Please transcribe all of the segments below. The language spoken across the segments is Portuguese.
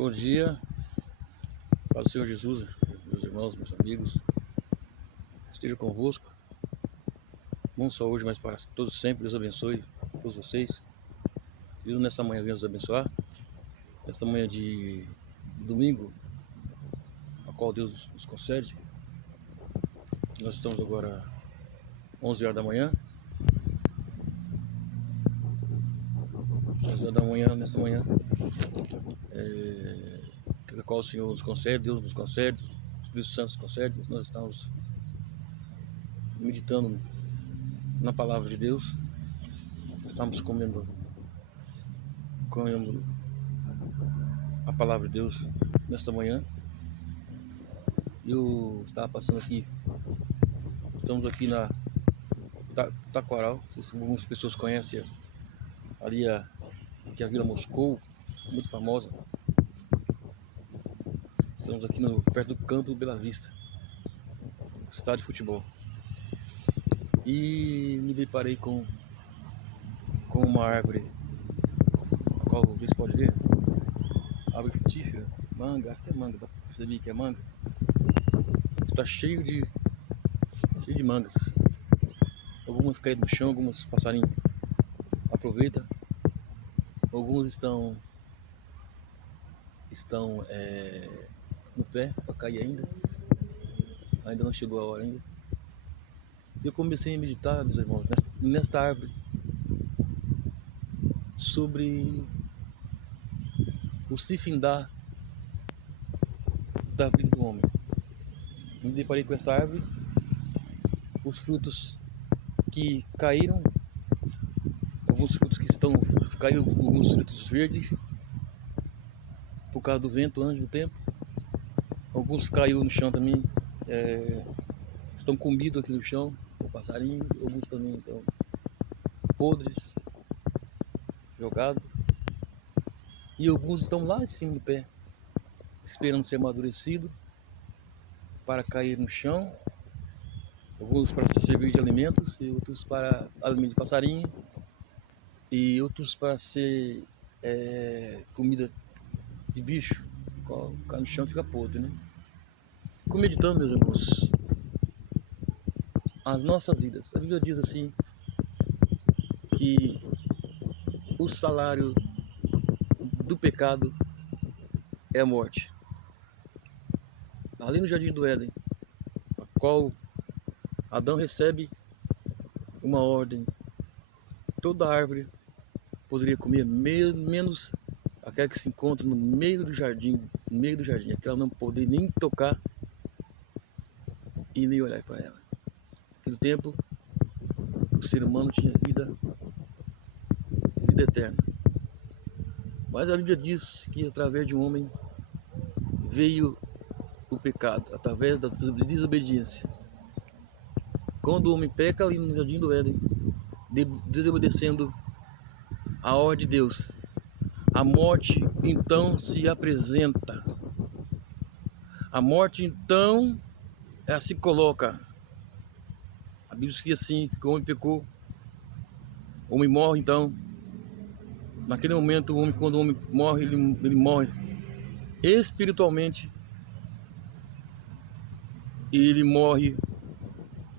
Bom dia, paz do Senhor Jesus, meus irmãos, meus amigos, esteja convosco, não só hoje, mas para todos sempre. Deus abençoe todos vocês. E nessa manhã venho nos abençoar, nessa manhã de domingo, a qual Deus nos concede. Nós estamos agora 11 horas da manhã, 11 horas da manhã, nessa manhã, a qual o Senhor nos concede, Deus nos concede, o Espírito Santo nos concede. Nós estamos meditando na palavra de Deus, estamos comendo a palavra de Deus nesta manhã. Eu estava passando aqui, estamos aqui na Taquaral, não sei se algumas pessoas conhecem ali que é a Vila Moscou, muito famosa. Estamos aqui perto do campo do Bela Vista, estádio de futebol, e me deparei com uma árvore, a qual vocês podem ver, árvore frutífera, manga, acho que é manga, dá para perceber que é manga. Está cheio de mangas, algumas caíram no chão, alguns passarinhos aproveitam, alguns estão no pé para cair ainda não chegou a hora ainda. Eu comecei a meditar, meus irmãos, nesta árvore, sobre o se findar da vida do homem. Me deparei com esta árvore, os frutos que caíram, alguns frutos caíram, alguns frutos verdes por causa do vento antes do tempo, alguns caiu no chão também, estão comidos aqui no chão, o passarinho, alguns também estão podres, jogados, e alguns estão lá em cima do pé, esperando ser amadurecido para cair no chão, alguns para servir de alimentos, e outros para alimento de passarinho, e outros para ser comida de bicho. Cai no chão, fica podre, né? Fico meditando, meus irmãos, as nossas vidas. A Bíblia diz assim, que o salário do pecado é a morte. Ali no Jardim do Éden, a qual Adão recebe uma ordem: toda árvore poderia comer, menos aquela que se encontra no meio do jardim, aquela não poderia nem tocar e nem olhar para ela. Naquele tempo, o ser humano tinha vida eterna. Mas a Bíblia diz que através de um homem veio o pecado, através da desobediência. Quando o homem peca ali no Jardim do Éden, desobedecendo a ordem de Deus, a morte então se apresenta. A morte então, ela se coloca. A Bíblia diz que assim, que o homem pecou, o homem morre. Então, naquele momento, quando o homem morre, ele morre espiritualmente, e ele morre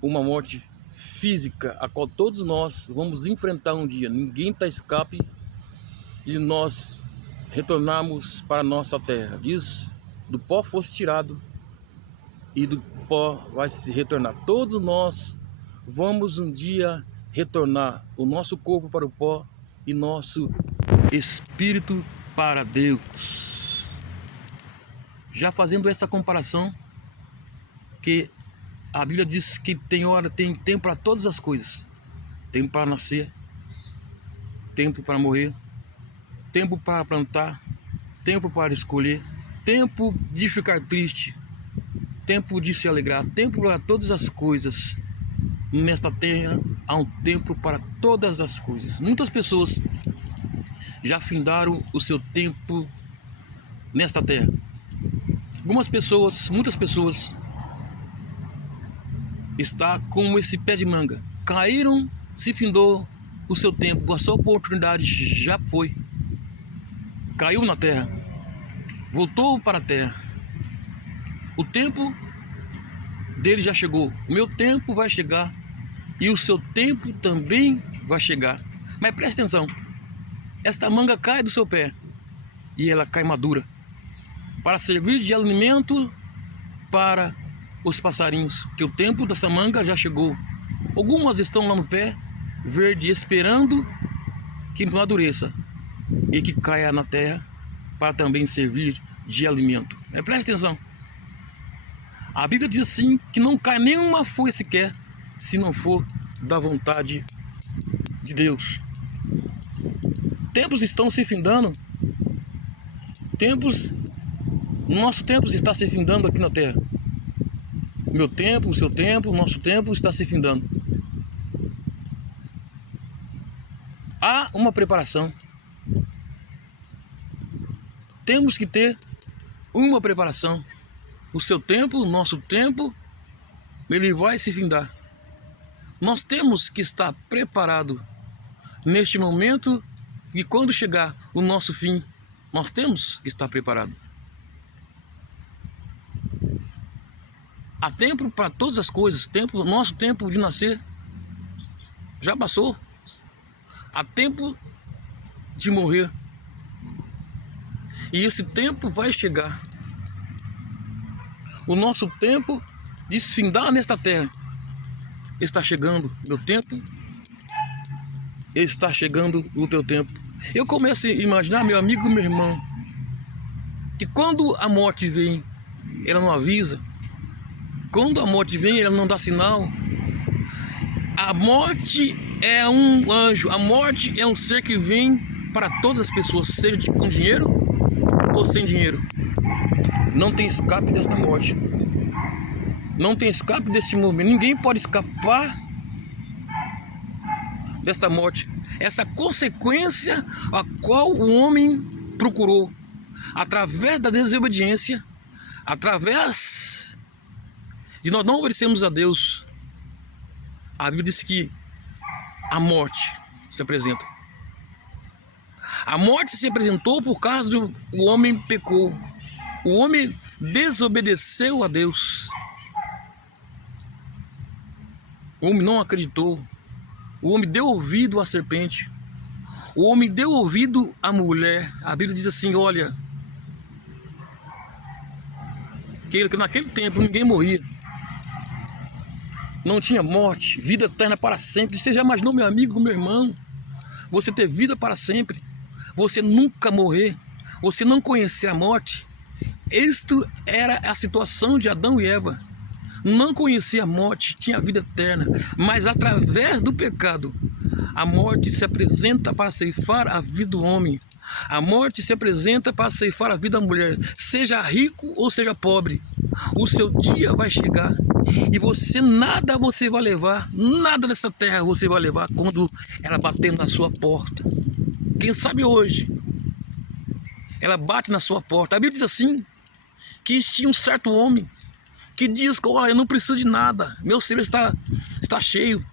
uma morte física, a qual todos nós vamos enfrentar um dia. Ninguém está escape de nós retornarmos para a nossa terra. Diz: do pó fosse tirado e do pó vai se retornar. Todos nós vamos um dia retornar, o nosso corpo para o pó e nosso espírito para Deus. Já fazendo essa comparação, que a Bíblia diz que tem tempo para todas as coisas: tempo para nascer, tempo para morrer, tempo para plantar, tempo para escolher, tempo de ficar triste, tempo de se alegrar, tempo para todas as coisas. Nesta terra há um tempo para todas as coisas. Muitas pessoas já findaram o seu tempo nesta terra. Muitas pessoas está como esse pé de manga, caíram, se findou o seu tempo, a sua oportunidade já foi, caiu na terra. voltou para a terra. O tempo dele já chegou. O meu tempo vai chegar e o seu tempo também vai chegar. Mas preste atenção, esta manga cai do seu pé e ela cai madura para servir de alimento para os passarinhos, que o tempo dessa manga já chegou. Algumas estão lá no pé verde esperando que amadureça e que caia na terra para também servir de alimento. Preste atenção, a Bíblia diz assim que não cai nenhuma folha sequer se não for da vontade de Deus. Tempos estão se findando, nosso tempo está se findando aqui na terra. O meu tempo, o seu tempo, o nosso tempo está se findando. Há uma preparação. Temos que ter uma preparação. O seu tempo, o nosso tempo, ele vai se findar. Nós temos que estar preparado neste momento e quando chegar o nosso fim, nós temos que estar preparado. Há tempo para todas as coisas. Nosso tempo de nascer já passou. Há tempo de morrer. E esse tempo vai chegar. O nosso tempo de se findar nesta terra está chegando. Meu tempo está chegando o teu tempo. Eu começo a imaginar, meu amigo, meu irmão, que quando a morte vem, ela não avisa. Quando a morte vem, ela não dá sinal. A morte é um anjo. A morte é um ser que vem para todas as pessoas, seja com dinheiro ou sem dinheiro. Não tem escape desta morte. Não tem escape deste momento. Ninguém pode escapar desta morte. Essa consequência a qual o homem procurou através da desobediência, através de nós não obedecermos a Deus. A Bíblia diz que a morte se apresenta. A morte se apresentou por causa do homem pecou. O homem desobedeceu a Deus. O homem não acreditou. O homem deu ouvido à serpente. O homem deu ouvido à mulher. A Bíblia diz assim, olha, que naquele tempo ninguém morria. Não tinha morte, vida eterna para sempre. Você já imaginou, meu amigo, meu irmão, você ter vida para sempre, você nunca morrer, você não conhecer a morte? Isto era a situação de Adão e Eva. Não conhecia a morte, tinha vida eterna, mas através do pecado, a morte se apresenta para ceifar a vida do homem. A morte se apresenta para ceifar a vida da mulher, seja rico ou seja pobre. O seu dia vai chegar e nada você vai levar, nada dessa terra você vai levar quando ela bater na sua porta. Quem sabe hoje ela bate na sua porta. A Bíblia diz assim, que tinha um certo homem que diz que eu não preciso de nada, meu ser está cheio,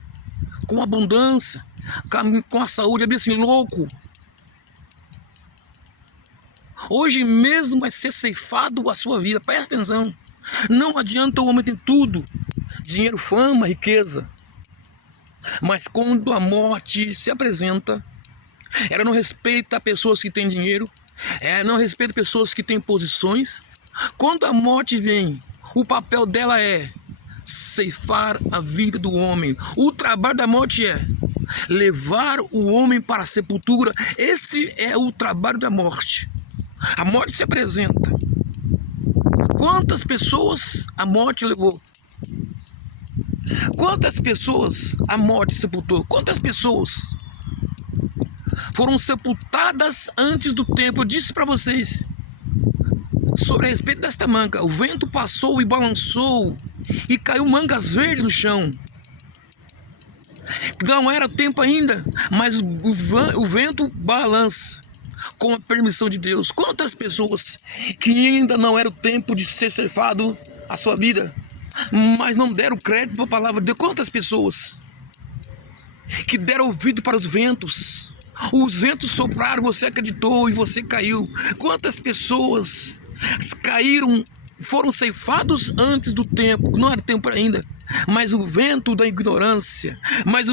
com abundância, com a saúde. A Bíblia diz assim, louco, hoje mesmo vai ser ceifado a sua vida. Presta atenção, não adianta o homem ter tudo, dinheiro, fama, riqueza, mas quando a morte se apresenta, ela não respeita pessoas que têm dinheiro, ela não respeita pessoas que têm posições. Quando a morte vem, o papel dela é ceifar a vida do homem. O trabalho da morte é levar o homem para a sepultura. Este é o trabalho da morte. A morte se apresenta. Quantas pessoas a morte levou? Quantas pessoas a morte sepultou? Quantas pessoas foram sepultadas antes do tempo? Eu disse para vocês sobre a respeito desta manga. O vento passou e balançou e caiu mangas verdes no chão. Não era tempo ainda, mas o vento balança com a permissão de Deus. Quantas pessoas que ainda não era o tempo de ser ceifado a sua vida, mas não deram crédito para a palavra de Deus? Quantas pessoas que deram ouvido para os ventos? Os ventos sopraram, você acreditou e você caiu. Quantas pessoas caíram, foram ceifados antes do tempo, não era tempo ainda, mas o vento da ignorância, mas